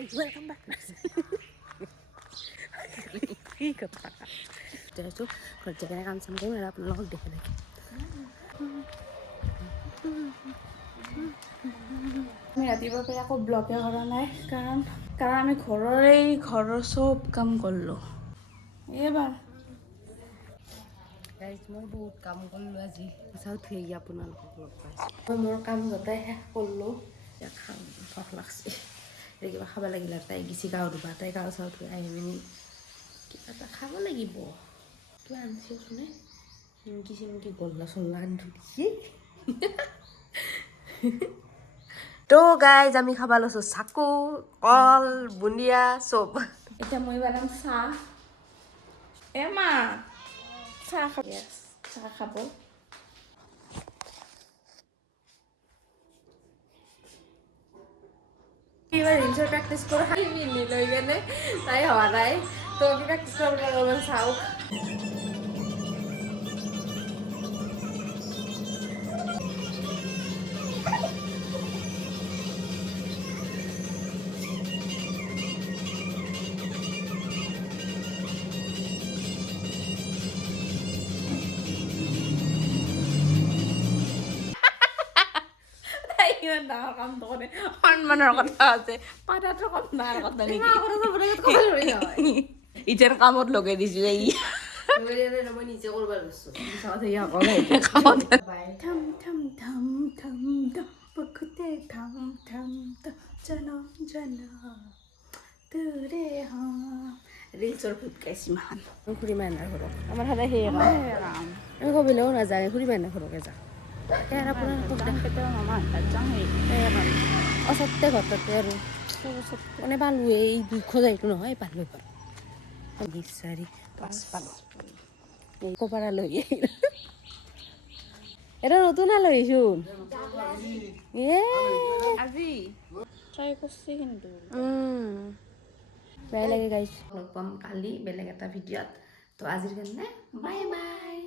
hi welcome back কি কথা যাইছো ঘৰত যাই কাম চাম কৰিম আৰু আপোনালোকক দেখি থাকি আমি ৰাতিপুৱাৰ পৰা আকৌ ব্লগে কৰা নাই কাৰণ আমি ঘৰৰ চব কাম কৰিলোঁ এইবাৰ গাইজ মই বহুত কাম কৰিলোঁ আজি চাওঁ থৈ আপোনালোকক লগ পাইছোঁ মোৰ কাম গোটাই শেষ কৰিলোঁ এতিয়া খাম ভোক লাগছে এতিয়া কিবা খাব লাগিল আৰু তাই গিছি গাওঁ ধুবা তাই গাওঁ চাওঁ ধুই আহি পিনি কিবা এটা খাব লাগিব কিবা আনিছে শুনে নিমকি গল্লা চল্লা আনি থৈ দিছে তো গাইজ আমি খাব লৈছোঁ চাকু কল বুন্দিয়া চব এতিয়া মই বনাম চাহ মা চাহ খাব চাহ খাব এইবাৰ ৰিলচৰ প্ৰেক্টিচ কৰোঁ খাই পিন্ধি লৈ কেনে তাই হোৱা নাই তো আমি প্ৰেক্টিচ কৰিবলৈ অলপমান চাওঁ ইমান ডাঙৰ কামটো কৰে সন্মানৰ কথা আছে পাতাটো কম ডাঙৰ কথা নেকি ইটাৰ কামত লগাই দিছো এই মই নিজে কৰিব লৈছোঁ থম থম থম থম পখতে থম থম জনম জনম তোৰে ৰিলচৰ ভূত গাইছে ইমান খুৰী মাইনাৰ ঘৰত আমাৰ সদায় সেয়ে কাম আমি কবিলেও নাযায় খুৰী মাইনাৰ ঘৰকে যাওঁ অচতে ঘৰতে আৰু মানে পালোৱে এই 200 যাইটো নহয় পালো বিচাৰি পাঁচ পালো কপাৰা লৈ এটা নতুন আলহীচোন আজি ট্ৰাই কৰিছে কিন্তু বেয়া লাগে গাইছ লগ পাম কালি বেলেগ এটা ভিডিঅ'ত তো আজিৰ কাৰণে বাই বাই